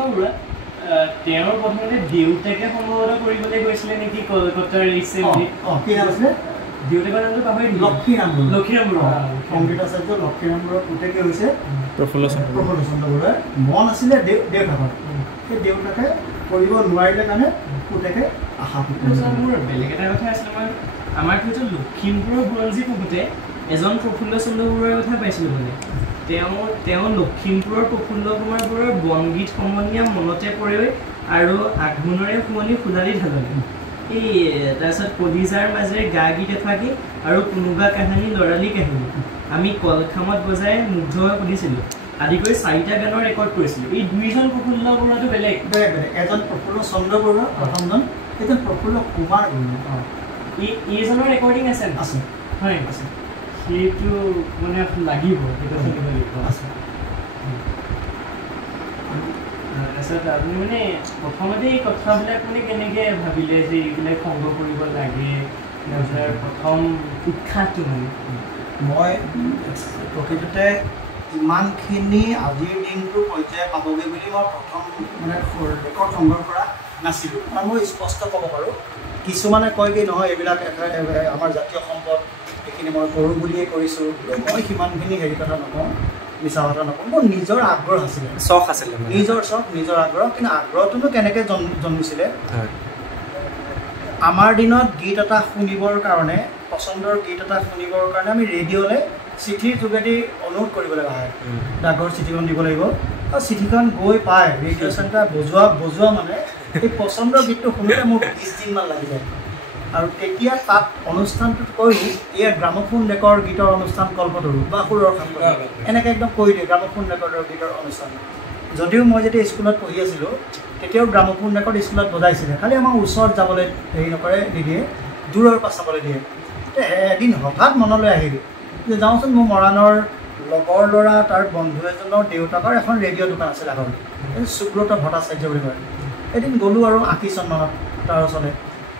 চন্দ্ৰ বৰুৱা তেওঁৰ প্ৰথমতে দেউতাকে সম্ভৱতঃ কৰিবলৈ গৈছিলে নেকি কলকাতাৰ ৰিচেণ্টলি কি নাম আছিলে দেউতাকৰ নামটো পাহৰি লক্ষীৰাম বৰুৱা সংগীতাচাৰ্য লক্ষীৰাম বৰুৱাৰ পুতেকে হৈছে প্ৰফুল্ল চন্দ্ৰ বৰুৱাৰ মন আছিলে দেউতাকৰ সেই দেউতাকে কৰিব নোৱাৰিলে কাৰণে পুতেকে আশা মোৰ বেলেগ এটা কথা আছিলে মই আমাৰ যিটো লখিমপুৰৰ বুৰঞ্জী পঢ়োঁতে এজন প্ৰফুল্ল চন্দ্ৰ বৰুৱাৰ কথা পাইছিলোঁ মানে তেওঁ লখিমপুৰৰ প্ৰফুল্ল কুমাৰ বৰুৱাৰ বনগীত সমনীয়া মনতে পৰে আৰু আঘোণৰে শুৱনি ফুলালি ঢালনি এই তাৰপিছত কলিজাৰ মাজেৰে গা গীত এফাকি আৰু কোনোবা কাহিনী লৰালি কাহিনী আমি কলখামত বজাই মুগ্ধ হৈ শুনিছিলোঁ আদি কৰি 4টা গানৰ ৰেকৰ্ড কৰিছিলোঁ এই দুইজন প্ৰফুল্ল বৰুৱাটো বেলেগ এজন প্ৰফুল্ল চন্দ্ৰ বৰুৱা প্ৰথমজন এজন প্ৰফুল্ল কুমাৰ বৰুৱা এইজনৰ ৰেকৰ্ডিং আছে হয় আছে সেইটো মানে লাগিব সেইটো থাকিব লাগিব আছে তাৰপিছত আপুনি মানে প্ৰথমতে এই কথাবিলাক মানে কেনেকৈ ভাবিলে যে এইবিলাক সংগ্ৰহ কৰিব লাগে আপোনাৰ প্ৰথম উৎসাহটো মানে মই প্ৰকৃততে ইমানখিনি আজিৰ দিনটোৰ পৰ্যায়ে পাবগৈ বুলি মই প্ৰথম মানে ৰেকৰ্ড সংগ্ৰহ কৰা নাছিলোঁ কাৰণ মই স্পষ্ট ক'ব পাৰোঁ কিছুমানে কয় কি নহয় এইবিলাক আমাৰ জাতীয় সম্পদ এইখিনি মই কৰোঁ বুলিয়ে কৰিছোঁ মই সিমানখিনি হেৰি কথা নকওঁ মিছা কথা নকওঁ মোৰ নিজৰ আগ্ৰহ আছিলে চখ আছিলে নিজৰ আগ্ৰহ কিন্তু আগ্ৰহটোনো কেনেকৈ জন্মিছিলে আমাৰ দিনত গীত এটা শুনিবৰ কাৰণে পচন্দৰ গীত এটা শুনিবৰ কাৰণে আমি ৰেডিঅ'লৈ চিঠিৰ যোগেদি অনুৰোধ কৰিব লগা হয় ডাকঘৰ চিঠিখন দিব লাগিব আৰু চিঠিখন গৈ পায় ৰেডিঅ' চেণ্টাৰ বজোৱা মানে এই পচন্দৰ গীতটো শুনোতে মোৰ 20 দিনমান লাগি যায় আৰু তেতিয়া তাত অনুষ্ঠানটোত কৰি ইয়াৰ গ্ৰামোফোন ৰেকৰ্ড গীতৰ অনুষ্ঠান কল্পতৰু বা সুৰৰ খান এনেকৈ একদম কৰি দিয়ে গ্ৰামোফোন ৰেকৰ্ডৰ গীতৰ অনুষ্ঠান যদিও মই যেতিয়া স্কুলত পঢ়ি আছিলোঁ তেতিয়াও গ্ৰামোফোন ৰেকৰ্ড স্কুলত বজাইছিলে খালি আমাৰ ওচৰত যাবলৈ হেৰি নকৰে নিদিয়ে দূৰৰ পৰা চাবলৈ দিয়ে এদিন হঠাৎ মনলৈ আহিল যে যাওঁচোন মোৰ মৰাণৰ লগৰ ল'ৰা তাৰ বন্ধু এজনৰ দেউতাকৰ এখন ৰেডিঅ' দোকান আছিলে আগত এই সুব্ৰত ভট্টাচাৰ্য বুলি কয় এদিন গ'লোঁ আৰু 80 চনমানত তাৰ ওচৰলৈ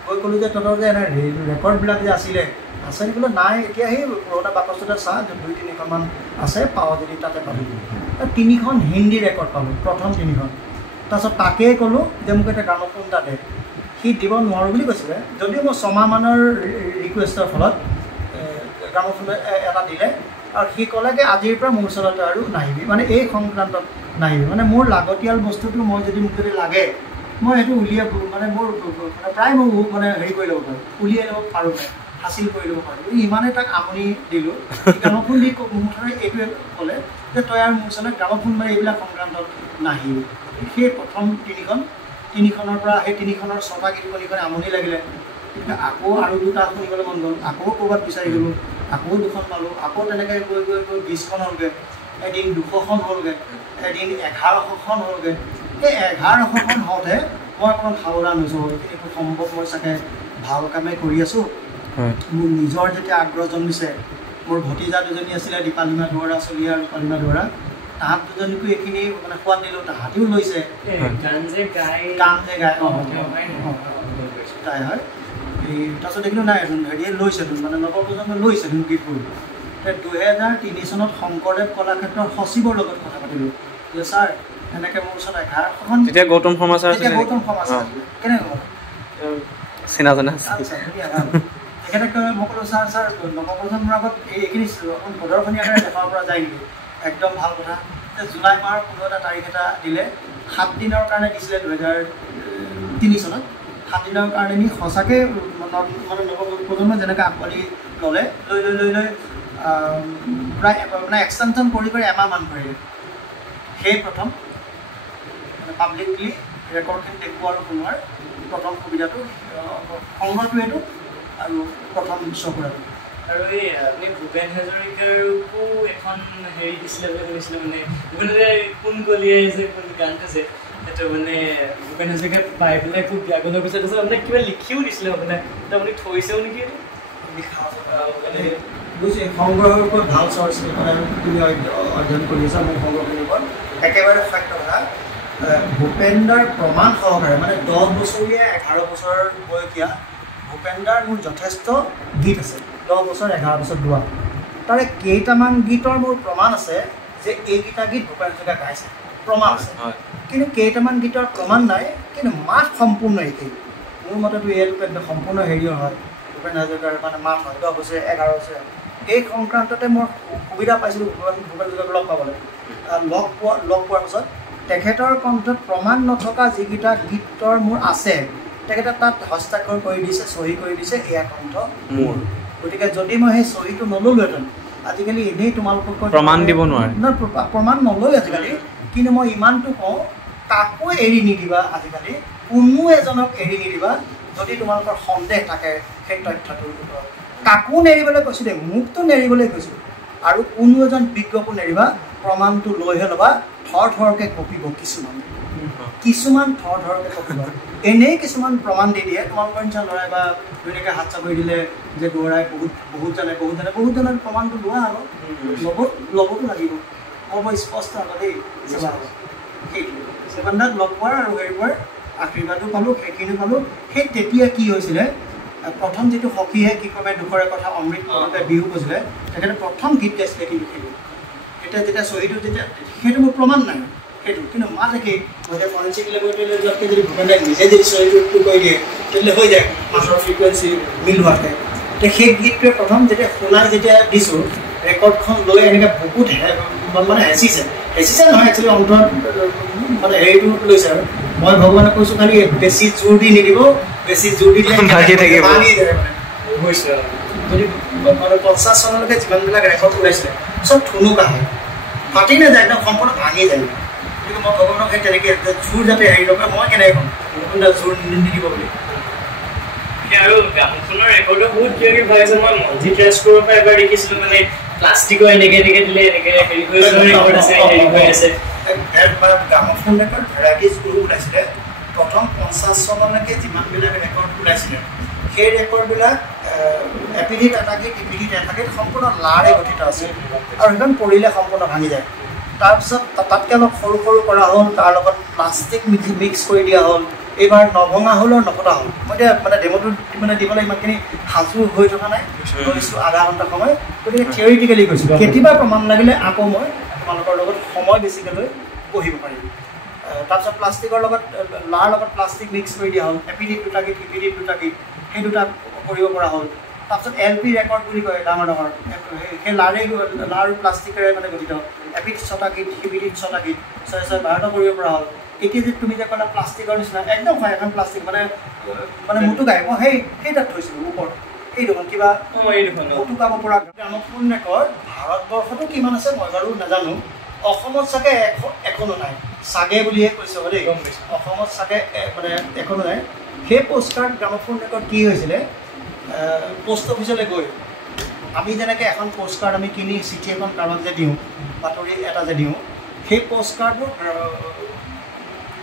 গৈ ক'লোঁ যে তহঁতৰ যে এনে ৰেকৰ্ডবিলাক যে আছে নেকি বোলে নাই এতিয়া সেই পুৰণা বাকচটোতে চা 2-3খনমান আছে পাওঁ যদি তাতে পালোঁ 3খন হিন্দী ৰেকৰ্ড পালোঁ প্ৰথম 3খন তাৰপিছত তাকেই ক'লোঁ যে মোক এটা গ্ৰামোফোন এটা দে সি দিব নোৱাৰোঁ বুলি কৈছিলে যদিও মই 6 মাহমানৰ ৰিকুৱেষ্টৰ ফলত গ্ৰামোফোন এটা দিলে আৰু সি ক'লেগৈ আজিৰ পৰা মোৰ ওচৰতে আৰু নাহিবি মানে এই সংক্ৰান্তত নাহিবি মানে মোৰ লাগতিয়াল বস্তুটো মই যদি মোক যদি লাগে মই সেইটো উলিয়াই মানে মোৰ মানে প্ৰায় মই মানে হেৰি কৰি ল'ব পাৰোঁ উলিয়াই ল'ব পাৰোঁ হাচিল কৰি ল'ব পাৰোঁ ইমানেই তাক আমনি দিলোঁ গ্ৰামোফোন দি মুঠতে এইটোৱে ক'লে যে তই আৰু মোৰ ওচৰলৈ গ্ৰামোফোন মানে এইবিলাক সংক্ৰান্তত নাহিবি সেই প্ৰথম 3খনৰ পৰা সেই 3খনৰ 6টা গীত শুনিখন আমনি লাগিলে কিন্তু আকৌ আৰু 2টা শুনিবলৈ মন গ'ল আকৌ ক'ৰবাত বিচাৰি গ'লোঁ আকৌ 2খন পালোঁ আকৌ তেনেকৈ গৈ 20খন হ'লগৈ এদিন 200খন হ'লগৈ এদিন 1100খন হ'লগৈ এই 1100খন হওঁতে মই অকণমান সাৱধান হৈছোঁ এইটো সম্ভৱ মই চাগে ভাল কামে কৰি আছোঁ মোৰ নিজৰ যেতিয়া আগ্ৰহ জন্মিছে মোৰ ভতিজা দুজনী আছিলে দীপালিমা দুৱৰা চলিয়া আৰু ৰূপালিমা দুৱৰা তাহাঁত দুজনীকো এইখিনি মানে সোৱাদ দিলোঁ তাহাঁতিও লৈছে গান যে গায় তাই হয় এই তাৰপিছত দেখিলোঁ নাই হেৰিয়ে লৈছে মানে নৱপ্ৰজন্মই লৈছে গীতবোৰ 2003 চনত শংকৰদেৱ কলাক্ষেত্ৰৰ সচিবৰ লগত কথা পাতিলোঁ যে ছাৰ এনেকৈ মোৰ ওচৰত 1100খন তেতিয়া গৌতম শৰ্মা ছাৰ কেনেকৈ চিনা জানা তেখেতে মই ক'লোঁ ছাৰ নৱপ্ৰজন্মৰ আগত এইখিনি প্ৰদৰ্শনী আকাৰে দেখাব পৰা যায় নেকি একদম ভাল কথা যে জুলাই মাহৰ 15টা তাৰিখ এটা দিলে 7 দিনৰ কাৰণে দিছিলে 2003 চনত 7 দিনৰ কাৰণে নি সঁচাকৈ মানে নৱপ্ৰজন্মই যেনেকৈ আঁকোৱালি ল'লে লৈ প্ৰায় মানে এক্সটেনশ্যন কৰি এমাহমান কৰিলে সেই প্ৰথম মানে পাব্লিকলি ৰেকৰ্ডখিনি দেখুওৱা আৰু শুনোৱাৰ প্ৰথম সুবিধাটো সংগ্ৰহটো এইটো আৰু প্ৰথম শ্ব' কৰাটো আৰু এই আপুনি ভূপেন হাজৰিকাৰকো এখন হেৰি দিছিলে বুলি শুনিছিলোঁ মানে ভূপেন কোন গলিয়ে যে কোন গানটো যে সেইটো মানে ভূপেন হাজৰিকা পাই পেলাই খুব ব্যাগনৰ পিছত আছে মানে কিবা লিখিও দিছিলে মানে আপুনি থৈছেও নেকি বুজিছে সংগ্ৰহৰ ওপৰত ভাল চৰ্চ তুমি অধ্যয়ন কৰি আছা মোৰ সংগ্ৰহখিনিৰ ওপৰত একেবাৰে সত্য কথা ভূপেনদাৰ প্ৰমাণ সহকাৰে মানে 10 বছৰীয়া 11 বছৰ বয়সীয়া ভূপেনদাৰ মোৰ যথেষ্ট গীত আছে 10 বছৰ 11 বছৰ গোৱা তাৰে কেইটামান গীতৰ মোৰ প্ৰমাণ আছে যে এইকেইটা গীত ভূপেন হাজৰিকা গাইছে প্ৰমাণ আছে কিন্তু কেইটামান গীতৰ প্ৰমাণ নাই কিন্তু মাত সম্পূৰ্ণ একেই মোৰ মতেতো এইটো একদম সম্পূৰ্ণ হেৰিয়ৰ হয় ভূপেন হাজৰিকাৰ মানে মাত হয় 10 বছৰ 11 বছৰ এই সংক্ৰান্ততে মই সুবিধা পাইছিলোঁ ভূপেন হাজৰিকাক লগ পাবলৈ লগ পোৱাৰ পিছত তেখেতৰ কণ্ঠত প্ৰমাণ নথকা যিকেইটা গীতৰ মোৰ আছে তেখেতে তাত হস্তাক্ষৰ কৰি দিছে চহী কৰি দিছে এয়া কণ্ঠ মোৰ গতিকে যদি মই সেই চহীটো নল'লোহেঁতেন আজিকালি এনেই তোমালোকক প্ৰমাণ দিব নোৱাৰে প্ৰমাণ নলয় আজিকালি কিন্তু মই ইমানটো কওঁ কাকো এৰি নিদিবা আজিকালি কোনো এজনক এৰি নিদিবা যদি তোমালোকৰ সন্দেহ থাকে সেই তথ্যটোৰ ওপৰত কাকো নেৰিবলৈ কৈছোঁ দেই মোকতো নেৰিবলৈ কৈছোঁ আৰু কোনো এজন বিজ্ঞকো নেৰিবা প্ৰমাণটো লৈহে ল'বা থৰকৈ কঁপিব কিছুমান থৰকৈ কঁপিব এনেই কিছুমান প্ৰমাণ দি দিয়ে তোমালোকৰ নিচিনা ল'ৰাই বা ধুনীয়াকৈ হাত চাপৰি দিলে যে গৌৰাই বহুত জানে বহুতজনে প্ৰমাণটো লোৱা আৰু ল'বতো লাগিব মই স্পষ্ট আকৌ দেই সেইটো চেবানদাক লগ পোৱাৰ আৰু হেৰি পোৱাৰ আশীৰ্বাদো পালোঁ সেইখিনিও পালোঁ সেই তেতিয়া কি হৈছিলে প্ৰথম যিটো সখীহে কি কমে দুখৰে কথা অমৃত মনতে বিহু কৈছিলে তেখেতে প্ৰথম গীত গাইছিলে কিন্তু সেইটো যেতিয়া চহীটো যেতিয়া সেইটো মোৰ প্ৰমাণ নাই সেইটো কিন্তু মাত একেই গতিকে ফৰেঞ্চিক লেবৰেটৰীলৈ যোৱাতকৈ যদি ভূপেনে নিজে যদি চহীটো কৰি দিয়ে তেতিয়াহ'লে হৈ যায় মাছৰ ফ্ৰিকুৱেঞ্চি মিল হোৱাকৈ এতিয়া সেই গীতটোৱে প্ৰথম যেতিয়া শুনাই যেতিয়া দিছোঁ ৰেকৰ্ডখন লৈ এনেকৈ বহুত মানে হেঁচিছে নহয় একচুৱেলি অন্তৰত মানে হেৰিটো লৈছে আৰু মই ভগৱানক কৈছোঁ খালি বেছি জোৰ দি নিদিব বেছি জোৰ দি ভাঙি থাকিব হৈছে যদি মানে 50 চনলৈকে যিমানবিলাক ৰেকৰ্ড ওলাইছিলে চব ঠুনুকা হয় ফাটি নাযায় একদম সম্পূৰ্ণ ভাঙি যায় কিন্তু মই ভগৱানক সেই তেনেকৈ জোৰ যাতে হেৰি নকৰে মই কেনেকৈ ক'ম জোৰ নিদিব বুলি আৰু গানখনৰ ৰেকৰ্ডো বহুত কিয় কি ভাবিছে মই মঞ্জিত ৰাজকোৰৰ পৰা এবাৰ দেখিছিলোঁ মানে প্লাষ্টিকৰ এনেকৈ দিলে এনেকৈ হেৰি কৰি ৰেকৰ্ড আছে হেৰি হৈ আছে গ্ৰামোফোন ৰেকৰ্ড ভেৰাইটিজ গ্ৰুপ ওলাইছিলে প্ৰথম 50 চনলৈকে যিমানবিলাক ৰেকৰ্ড ওলাইছিলে সেই ৰেকৰ্ডবিলাক এপিডিত এটাকে টিপিডিত এটাকে সম্পূৰ্ণ লাৰে গঠিত আছিল আৰু সেইখন পৰিলে সম্পূৰ্ণ ভাঙি যায় তাৰপিছত তাতকৈ অলপ সৰু কৰা হ'ল তাৰ লগত প্লাষ্টিক মিক্স কৰি দিয়া হ'ল এইবাৰ নভঙা হ'ল আৰু নফটা হ'ল মই এতিয়া মানে ডেম'টো মানে দিবলৈ ইমানখিনি সাজু হৈ থকা নাই গৈছোঁ আধা ঘণ্টা সময় গতিকে থিয়ৰিটিকেলি গৈছোঁ কেতিয়াবা প্ৰমাণ লাগিলে আকৌ মই তোমালোকৰ লগত সময় বেছিকৈ লৈ বহিব পাৰিম তাৰপিছত প্লাষ্টিকৰ লগত লাৰ লগত প্লাষ্টিক মিক্স কৰি দিয়া হ'ল এপিডিত দুটা গীত ইপিডিত দুটা গীত সেই দুটা কৰিব পৰা হ'ল তাৰপিছত LP ৰেকৰ্ড বুলি কয় ডাঙৰ সেই লাৰ আৰু প্লাষ্টিকেৰে মানে গঠিত এপিডিত 6টা গীত ইপিডিত 6টা গীত 6 12টা কৰিব পৰা হ'ল এতিয়া যে তুমি যে ক'লা প্লাষ্টিকৰ নিচিনা একদম হয় এখন প্লাষ্টিক মানে মুটুকাই মই সেই তাত থৈছিলোঁ ওপৰত এই দেখোন কিবা মুটুকাব পৰা গ্ৰামোফোন ৰেকৰ্ড ভাৰতবৰ্ষতো কিমান আছে মই বাৰু নাজানো অসমত চাগে এখনো নাই চাগে বুলিহে কৈছে দেই অসমত চাগে মানে এখনো নাই সেই পোষ্টকাৰ্ড গ্ৰামোফোন ৰেকৰ্ড কি হৈছিলে পোষ্ট অফিচলৈ গৈ আমি যেনেকৈ এখন পোষ্টকাৰ্ড আমি কিনি চিঠি এখন কাৰোবাক যে দিওঁ বাতৰি এটা যে দিওঁ সেই পোষ্টকাৰ্ডবোৰ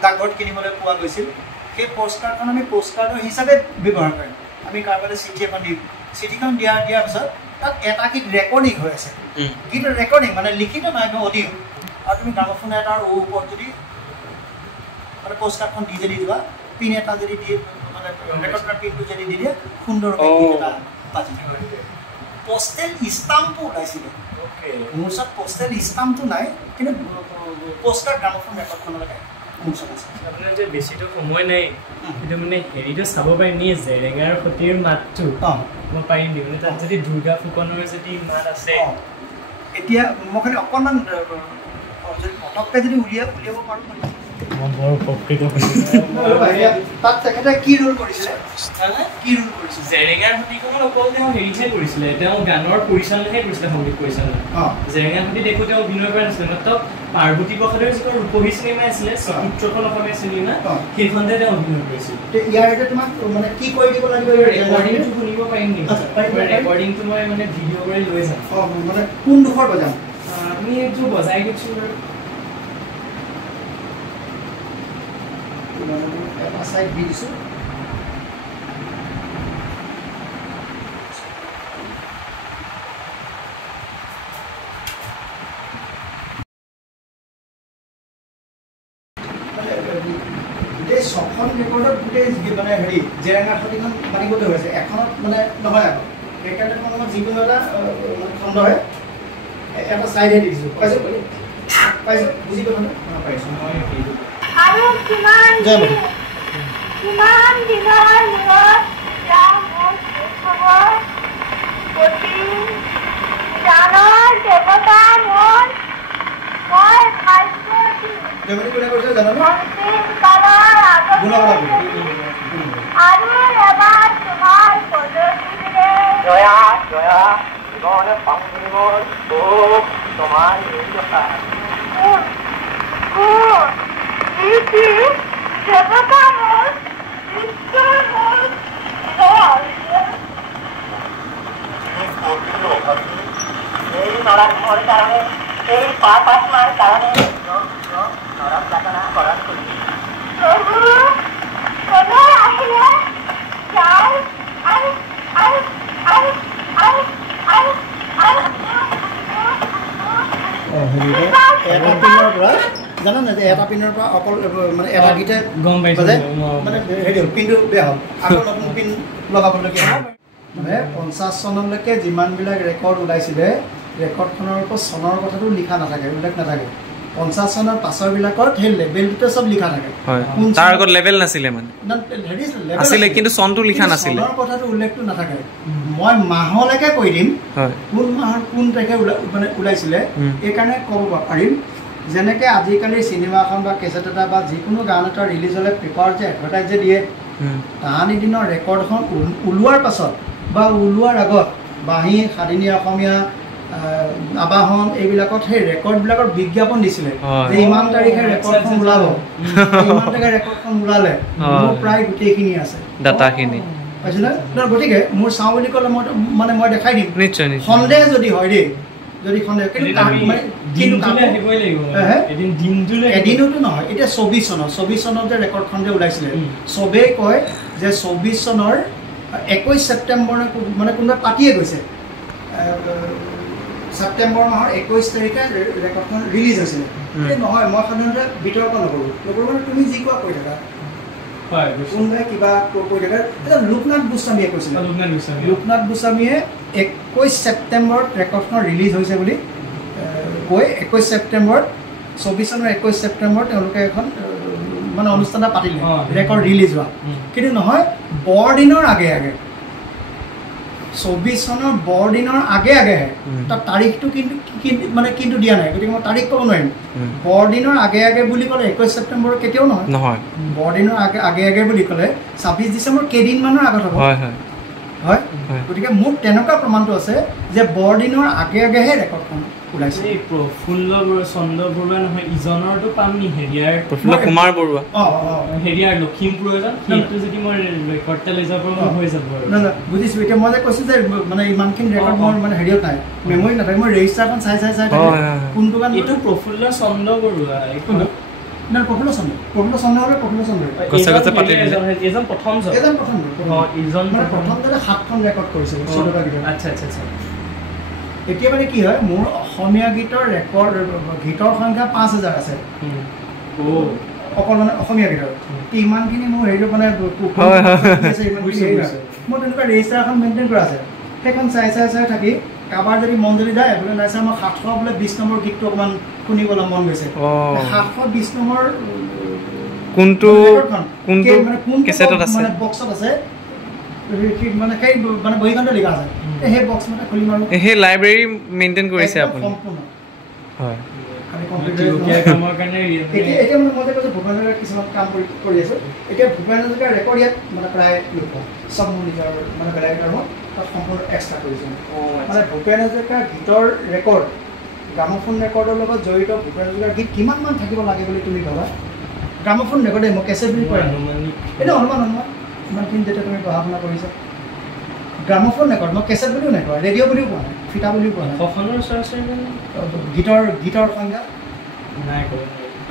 ডাকঘৰত কিনিবলৈ পোৱা গৈছিল সেই পোষ্টকাৰ্ডখন আমি পোষ্টকাৰ্ডৰ হিচাপে ব্যৱহাৰ কৰিম আমি কাৰোবালৈ চিঠি এখন দিম চিঠিখন দিয়াৰ পিছত তাত এটা গীত ৰেকৰ্ডিং হৈ আছে গীতৰ ৰেকৰ্ডিং মানে লিখিত নাই অডিঅ' আৰু তুমি গ্ৰামোফোন এটাৰ ওপৰত যদি মানে পোষ্টকাৰ্ডখন দি যদি যোৱা পিন এটা যদি দিয়ে মানে ৰেকৰ্ড কৰা পিনটো যদি দি দিয়ে সুন্দৰকৈ গীত এটা বাজি থাকে পোষ্টেল ষ্টাম্পো ওলাইছিলে মোৰ ওচৰত পোষ্টেল ষ্টাম্পটো নাই কিন্তু পোষ্টকাৰ্ড গ্ৰামোফোন ৰেকৰ্ডখনলৈকে আপোনাৰ যে বেছিটো সময় নাই কিন্তু মানে হেৰিটো চাব পাৰিম নি জেৰেঙাৰ সতীৰ মাতটো মই পাৰিম নি মানে তাত যদি দুৰ্গা ফুকনৰ যদি মাত আছে এতিয়া মই খালি অকণমান যদি পটককৈ যদি উলিয়াব পাৰোঁ মই বৰ উপকৃত তাত তেখেতে কি ৰোল কৰিছিলে জেৰেঙাৰ সতীখনত অকল তেওঁ হেৰিহে কৰিছিলে তেওঁ গানৰ পৰিচালনাহে কৰিছিলে সংগীত পৰিচালনা জেৰেঙাৰ সতী দেখোঁ তেওঁ অভিনয় কৰা নাছিলে মাত্ৰ পাৰ্বতী প্ৰসাদৰ যিখন ৰূপহী চিনেমা আছিলে চতুৰ্থখন অসমীয়া চিনেমা সেইখনতে তেওঁ অভিনয় কৰিছিল ইয়াৰ এতিয়া তোমাক মানে কি কৰি দিব লাগিব ৰেকৰ্ডিংটো শুনিব পাৰিম নেকি ৰেকৰ্ডিংটো মই মানে ভিডিঅ' কৰি লৈ যাম মানে কোন ডোখৰ বজাম আপুনি এইটো বজাই দিছোঁ বাৰু এটা চাইড দি দিছোঁ গোটেই 6খন ৰেকৰ্ডত গোটেই মানে হেৰি জেৰেঙাৰ সতীখন মানিবলৈ হৈছে এখনত মানে নহয় আকৌ সেইকাৰণে যিকোনো এটা খণ্ড হয় এটা চাইডে দি দিছোঁ পাইছো বুজি পাইছো পাইছোঁ মই সেইটো আৰু কিমান জয় মাতা কিমান দিনৰ মূৰত যাওঁ মোৰ খবৰ প্ৰতি জানৰ দেৱতা মোৰ মই ভাগ্যৱতী জয়মতী কোনে কৰিছে জানানে অন্তিম কালৰ আগতে আৰু এবাৰ তোমাৰ পদূলিৰে জয়া জয়া জীৱনে পাহৰি মোৰ দুখ তোমাৰ কথা দেৱতা মোৰ ঈশ্বৰ মোৰ এই নৰাধমৰ কাৰণে এই পাপ আত্মাৰ কাৰণে নৰক যাতনা কৰণ কৰি প্ৰভু সময় আহিলে যাৰ আৰু আৰু আৰু আৰু আৰু আৰু এটা পিনৰ পৰা জানা নাই যে এটা পিনৰ পৰা অকল মানে এটা গীতে গম পাইছোঁ মানে হেৰি হ'ল পিনটো বেয়া হ'ল আকৌ নতুন পিন লগাবলগীয়া হ'ল মানে 50 চনলৈকে যিমানবিলাক ৰেকৰ্ড ওলাইছিলে ৰেকৰ্ডখনৰ ওপৰত চনৰ কথাটো লিখা নাথাকে উল্লেখ নাথাকে 50 চনৰ পাছৰবিলাকত সেই লেবেলটোতে চব লিখা থাকে তাৰ আগত লেভেল নাছিলে মানে হেৰি আছিলে কিন্তু চনটো লিখা নাছিলে চনৰ কথাটো উল্লেখটো নাথাকে মই মাহলৈকে কৈ দিম কোন মাহৰ কোন তাৰিখে মানে ওলাইছিলে এইকাৰণে ক'ব পাৰিম যেনেকৈ আজিকালি চিনেমা এখন বা কেছেট এটা বা যিকোনো গান এটা ৰিলিজ হ'লে পেপাৰ যে এডভাৰটাইজ যে দিয়ে তাহানি দিনৰ ৰেকৰ্ডখন ওলোৱাৰ পাছত বা ওলোৱাৰ আগত বাঁহী সাদিনী অসমীয়া আবাহন এইবিলাকত সেই ৰেকৰ্ডবিলাকৰ বিজ্ঞাপন দিছিলে যে ইমান তাৰিখে ৰেকৰ্ডখন ওলাব ইমান তাৰিখে ৰেকৰ্ডখন ওলালে মোৰ প্ৰায় গোটেইখিনি আছে ডাটাখিনি পাইছেনে গতিকে মোৰ চাওঁ বুলি ক'লে মই মানে মই দেখাই দিম নিশ্চয় নিশ্চয় সন্দেহ যদি হয় দেই যদি সন্দেহ কিন্তু এদিনতো নহয় এতিয়া 24 চনত যে ৰেকৰ্ডখন যে ওলাইছিলে চবেই কয় যে 24 চনৰ 21 ছেপ্টেম্বৰ মানে কোনোবাই পাতিয়ে গৈছে ছেপ্টেম্বৰ মাহৰ 21 তাৰিখে ৰেকৰ্ডখন ৰিলিজ হৈছিলে নহয় মই সাধাৰণতে বিতৰ্ক নকৰোঁ মানে তুমি যি কোৱা কৈ থাকা কোনোবাই কিবা কৈ থাকে এতিয়া লোকনাথ গোস্বামীয়ে কৈছিলে লোকনাথ গোস্বামীয়ে 21 ছেপ্টেম্বৰত ৰেকৰ্ডখন ৰিলিজ হৈছে বুলি কৈ 21 ছেপ্টেম্বৰত 24 চনৰ 21 ছেপ্টেম্বৰত তেওঁলোকে এখন মানে অনুষ্ঠান এটা পাতিলে ৰেকৰ্ড ৰিলিজ হোৱা কিন্তু নহয় বৰদিনৰ আগে আগে 24 চনৰ বৰদিনৰ আগে আগেহে তাৰ তাৰিখটো কিন্তু মানে কিন্তু দিয়া নাই গতিকে মই তাৰিখ ক'ব নোৱাৰিম বৰদিনৰ আগে আগে বুলি ক'লে 21 ছেপ্টেম্বৰ কেতিয়াও নহয় বৰদিনৰ আগে আগে বুলি ক'লে 26 ডিচেম্বৰ কেইদিনমানৰ আগত হ'ব হয় গতিকে মোৰ তেনেকুৱা প্ৰমাণটো আছে যে বৰদিনৰ আগে আগেহে ৰেকৰ্ডখন ওলাইছে প্ৰফুল্ল চন্দ্ৰ বৰুৱা নহয় ইজনৰটো পাম নি হেৰিয়াৰ প্ৰফুল্ল কুমাৰ বৰুৱা হেৰিয়াৰ লখিমপুৰ এজন সেইটো যদি মই ৰেকৰ্ডটা লৈ যাব পাৰোঁ হৈ যাব আৰু বুজিছোঁ এতিয়া মই যে কৈছোঁ যে মানে ইমানখিনি ৰেকৰ্ড মোৰ মানে হেৰিয়ত নাই মেমৰি নাথাকে মই ৰেজিষ্টাৰখন চাই কোনটো গান এইটো প্ৰফুল্ল চন্দ্ৰ বৰুৱা না প্ৰফুল্ল চন্দ্ৰ এজন প্ৰথম প্ৰথম 7খন ৰেকৰ্ড কৰিছিল আচ্ছা এতিয়া মানে কি হয় মোৰ অসমীয়া গীতৰ ৰেকৰ্ড গীতৰ সংখ্যা 5000 আছে অকল মানে অসমীয়া গীতৰ ইমানখিনি মোৰ হেৰিটো মানে মই তেনেকুৱা ৰেজিষ্টাৰ এখন মেইনটেইন কৰা আছে সেইখন চাই থাকি কাৰোবাৰ যদি মন যদি যায় বোলে নাই ছাৰ মই 700 বোলে 20 নম্বৰ গীতটো অকণমান শুনিবলৈ মন গৈছে 720 নম্বৰ কোনটো কেছেটত আছে মানে বক্সত আছে মানে সেই মানে বহিখনতে লিখা আছে সেই বক্স মানে খুলিম আৰু সেই লাইব্ৰেৰী মেইনটেইন কৰিছে আপুনি সম্পূৰ্ণ হয় এতিয়া মানে মই যে কৈছোঁ ভূপেন হাজৰিকাৰ কিছুমান কাম কৰি আছোঁ এতিয়া ভূপেন হাজৰিকাৰ ৰেকৰ্ড ইয়াত মানে প্ৰায় লোক চব মোৰ নিজৰ মানে বেলেগ এটা মই তাত সম্পূৰ্ণ এক্সট্ৰা কৰিছোঁ মানে ভূপেন হাজৰিকাৰ গীতৰ ৰেকৰ্ড গ্ৰামোফোন ৰেকৰ্ডৰ লগত জড়িত ভূপেন হাজৰিকাৰ গীত কিমানমান থাকিব লাগে বুলি তুমি ভাবা গ্ৰামোফোন ৰেকৰ্ডে মই কেছেট বুলি কয় এইটো অনুমান ইমানখিনি যেতিয়া তুমি পঢ়া শুনা কৰিছা গ্ৰামোফোন ৰেকৰ্ড মই কেছেট বুলিও নাই কোৱা ৰেডিঅ' বুলিও কোৱা নাই ফিটা বুলিও কোৱা নাই গীতৰ সংজ্ঞা নাই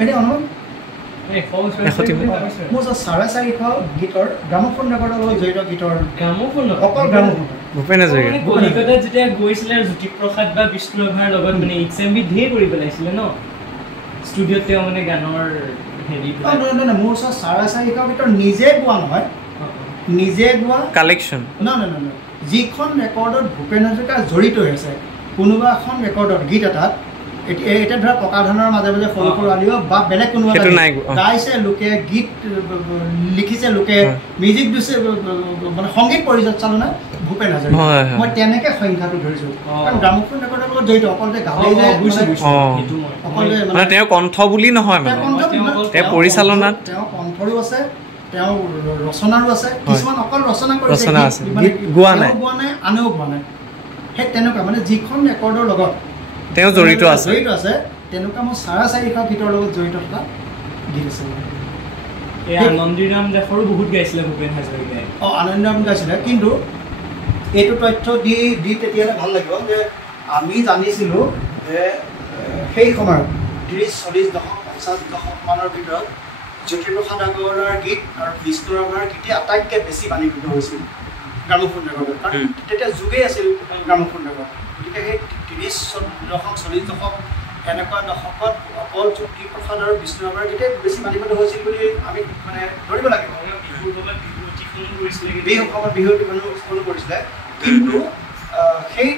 এনে অনুমান মোৰ 450 গীতৰ গ্ৰামোফোন ৰেকৰ্ডৰ লগত জড়িত গীতৰ অকল গ্ৰামোফোন ভূপেন হাজৰিকা কলিকতাত যেতিয়া গৈছিলে জ্যোতিপ্ৰসাদ বা বিষ্ণুৰাভাৰ লগত মানে XMV ধেৰ কৰি পেলাইছিলে ন ষ্টুডিঅ'ত তেওঁ মানে গানৰ হেৰি মোৰ 450 গীতৰ নিজে গোৱা নহয় নিজে গোৱা কালেকশ্যন নহয় যিখন ৰেকৰ্ডত ভূপেন হাজৰিকা জড়িত হৈ আছে কোনোবা এখন ৰেকৰ্ডত গীত এটাত এতিয়া ধৰা পকা ধানৰ মাজে মাজে সৰু সৰু আলিও বা বেলেগ কোনোবা গাইছে লোকে গীত লিখিছে লোকে মিউজিক দিছে মানে সংগীত পৰিচালনা ভূপেন হাজৰিকা মই তেনেকৈ সংখ্যাটো ধৰিছোঁ কাৰণ গ্ৰামোফোন ৰেকৰ্ডৰ লগত জড়িত অকল যে গাঁৱে মানে তেওঁৰ কণ্ঠ বুলি নহয় মানে তেওঁ পৰিচালনাত তেওঁ কণ্ঠৰো আছে তেওঁ ৰচনাৰো আছে কিছুমান অকল ৰচনা কৰিছে গোৱা নাই আনেও গোৱা নাই সেই তেনেকুৱা মানে যিখন ৰেকৰ্ডৰ লগত তেওঁ জড়িত আছে তেনেকুৱা মোৰ 450 গীতৰ লগত জড়িত থকা গীত আছে আনন্দীৰাম দাসৰো বহুত গাইছিলে ভূপেন হাজৰিকাই আনন্দীৰাম গাইছিলে কিন্তু এইটো তথ্য দি তেতিয়াহ'লে ভাল লাগিব যে আমি জানিছিলোঁ যে সেই সময়ত 30-40 দশক 50 দশকমানৰ ভিতৰত জ্যোতিপ্ৰসাদ আগৰৱালাৰ গীত আৰু বিষ্ণু ৰাভাৰ গীতে আটাইতকৈ বেছি বাণীকৃত হৈছিল গ্ৰামোফোন ৰেকৰ্ডত কাৰণ তেতিয়া যুগেই আছিল গ্ৰামোফোন ৰেকৰ্ড গতিকে সেই 30 দশক 40 দশক এনেকুৱা দশকত অকল জ্যোতিপ্ৰসাদ আৰু বিষ্ণু ৰাভাৰ গীতে বেছি বাণীকৃত হৈছিল বুলি আমি মানে ধৰিব লাগিব বিহু সময়ত বিহু উৎপন্ন কৰিছিলে কিন্তু সেই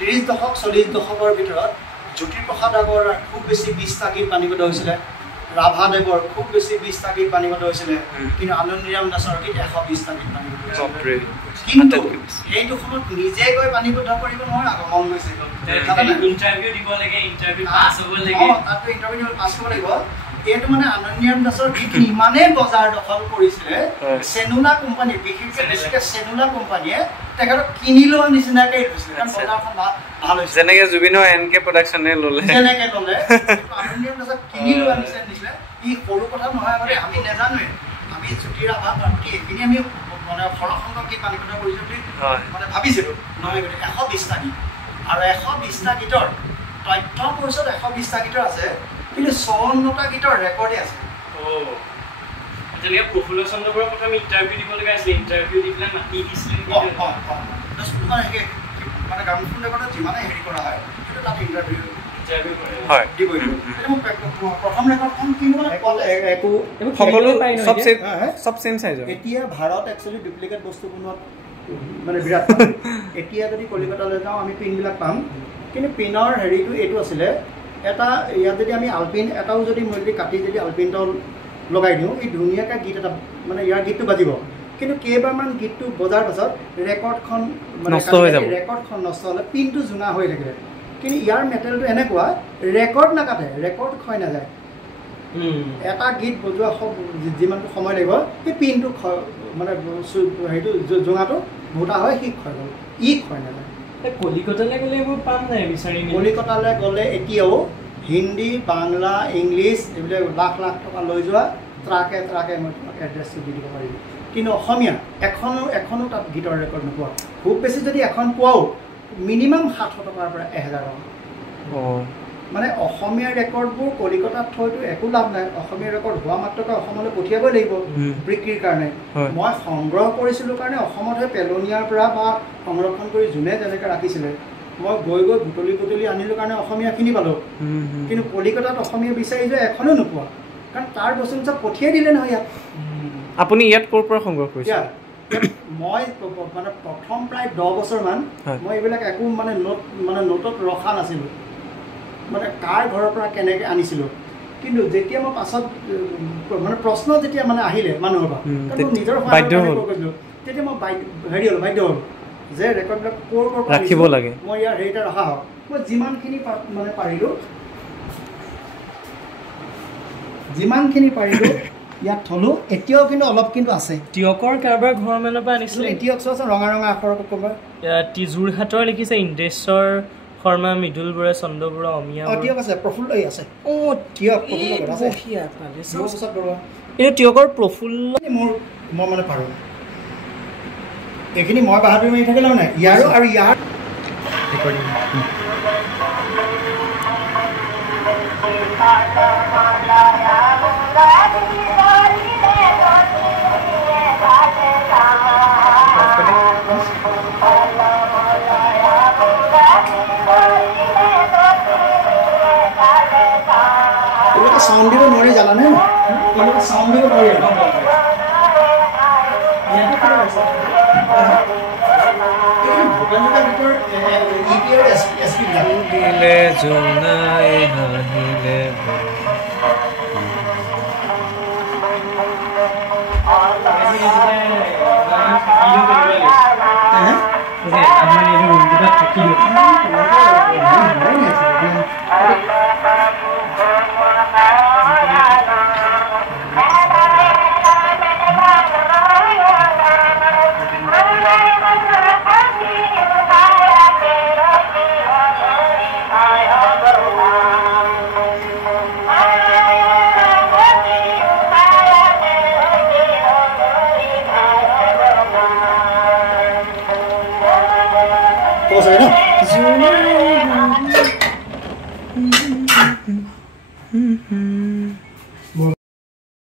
30 দশক 40 দশকৰ ভিতৰত জ্যোতিপ্ৰসাদ আগৰৱালাৰ খুব বেছি 20টা গীত বাণীকৃত হৈছিলে ৰাভাদেৱৰ খুব বেছি 20টা গীত বাণীকৃত হৈছিলে কিন্তু আনন্দীৰাম দাসৰ গীত 120টা গীত বাণীকৃত হৈছিলে কিন্তু সেইটো সময়ত নিজে গৈ বাণীবদ্ধ কৰিব নোৱাৰে আকৌ মন গৈছে ইণ্টাৰভিউ দিব লাগে ইণ্টাৰভিউ পাছ হ'ব লাগে তাতো ইণ্টাৰভিউ পাছ হ'ব লাগিব এইটো মানে আনন্দীৰাম দাসৰ গীত ইমানেই বজাৰ দখল কৰিছিলে চেনুলা কোম্পানী বিশেষকৈ বেছিকৈ চেনুলা কোম্পানীয়ে তেখেতক কিনি লোৱা নিচিনাকৈ লৈছিলে কাৰণ বজাৰখন ভাল হৈছে যেনেকৈ জুবিনৰ NK প্ৰডাকশ্যনে ল'লে আনন্দীৰাম দাসক কিনি লোৱা নিচিনা দিছিলে ই সৰু কথা নহয় মানে আমি নাজানোৱে আমি জ্যোতি ৰাভা বাপতি এইখিনি আমি মানে সৰহসংখ্যক গীত বাণীকৃত কৰিছোঁ বুলি মানে ভাবিছিলোঁ নহয় গতিকে 120টা গীত আৰু 120টা গীতৰ তথ্য পৰিচয়ত 120টা গীতৰ আছে কিন্তু 54টা গীতৰ ৰেকৰ্ডে আছে যেনেকৈ প্ৰফুল্ল চন্দ্ৰ বৰুৱাৰ প্ৰথম ইণ্টাৰভিউ দিব লগা আছিলে ইণ্টাৰভিউ দি পেলাই মাতি দিছিলে মানে গ্ৰামোফোন ৰেকৰ্ডত যিমানে হেৰি কৰা হয় সেইটো তাত ইণ্টাৰভিউ হয় দিবই প্ৰথম ৰেকৰ্ডখন কিন্তু সকলো চব চেম চাইজৰ এতিয়া ভাৰত একচুৱেলি ডুপ্লিকেট বস্তু বনোৱাত মানে বিৰাট এতিয়া যদি কলিকতালৈ যাওঁ আমি পিনবিলাক পাম কিন্তু পিনৰ হেৰিটো এইটো আছিলে এটা ইয়াত যদি আমি আলপিন এটাও যদি মই যদি কাটি যদি আলপিনটো লগাই দিওঁ এই ধুনীয়াকৈ গীত এটা মানে ইয়াৰ গীতটো বাজিব কিন্তু কেইবাৰমান গীতটো বজাৰ পাছত ৰেকৰ্ডখন মানে ৰেকৰ্ডখন নষ্ট হ'লে পিনটো জোঙা হৈ থাকিলে কিন্তু ইয়াৰ মেটেৰিয়েলটো এনেকুৱা ৰেকৰ্ড নাকাটে ৰেকৰ্ড ক্ষয় নাযায় এটা গীত বজোৱা যিমানটো সময় লাগিব সেই পিনটো মানে হেৰিটো জোঙাটো ভোটা হয় সি ক্ষয় গ'ল ই ক্ষয় নাযায় কলিকতালৈ গ'লে এইবোৰ পাম নাই বিচাৰি কলিকতালৈ গ'লে এতিয়াও হিন্দী বাংলা ইংলিছ এইবিলাক লাখ লাখ টকা লৈ যোৱা ট্ৰাকে মই তোমাক এড্ৰেছটো দি দিব পাৰিম কিন্তু অসমীয়া এখনো তাত গীতৰ ৰেকৰ্ড নোপোৱা খুব বেছি যদি এখন পোৱাও মিনিমাম 700 টকাৰ পৰা 1000 টকা মানে অসমীয়া ৰেকৰ্ডবোৰ কলিকতাত থৈতো একো লাভ নাই অসমীয়া ৰেকৰ্ড হোৱা মাত্ৰকে অসমলৈ পঠিয়াবই লাগিব বিক্ৰীৰ কাৰণে মই সংগ্ৰহ কৰিছিলোঁ কাৰণে অসমত হৈ পেলনীয়াৰ পৰা বা সংৰক্ষণ কৰি যোনে যেনেকৈ ৰাখিছিলে মই গৈ বুটলি আনিলোঁ কাৰণে অসমীয়াখিনি পালোঁ কিন্তু কলিকতাত অসমীয়া বিচাৰি যোৱা এখনো নোপোৱা কাৰণ তাৰ বস্তু চব পঠিয়াই দিলে নহয় ইয়াত আপুনি ইয়াত ক'ৰ পৰা সংগ্ৰহ কৰিছে মই মানে প্ৰথম প্ৰায় 10 বছৰমান মই এইবিলাক একো মানে নোটত ৰখা নাছিলোঁ মানে কাৰ ঘৰৰ পৰা কেনেকৈ আনিছিলোঁ কিন্তু যেতিয়া মই পাছত মানে প্ৰশ্ন যেতিয়া মানে আহিলে মানুহৰ পৰা নিজৰ বাধ্য হ'ল তেতিয়া মই বাধ্য হ'ল যে ৰেকৰ্ডবিলাক ক'ৰ ৰাখিব লাগে মই ইয়াৰ হেৰিটা ৰখা হওক মই যিমানখিনি পাৰিলোঁ ইয়াত থলোঁ এতিয়াও কিন্তু অলপ কিন্তু আছে তিয়কৰ কাৰোবাৰ ঘৰৰ মানৰ পৰা আনিছিলে এতিয়াও চোৱাচোন ৰঙা আখৰ ক'ৰবাৰ যোৰহাটৰ লিখিছে ইন্দ্ৰেশ্বৰ শৰ্মা মৃদুল বৰা চন্দ্ৰ বৰা অমিয়া তিয়ক আছে প্ৰফুল্ল আছে এইটো তিয়কৰ প্ৰফুল্ল মই মানে পাৰোঁ এইখিনি মই বাহাদুৰি মাৰি থাকিলে মানে ইয়াৰো আৰু ইয়াৰ সাউন্ড দিব নোৱাৰি জানানে সাউন্ড দিব নোৱাৰি ভূপেন যুগৰ গীতৰ EP আৰু SP বিলাক দিলে জোনাই হাঁহিলে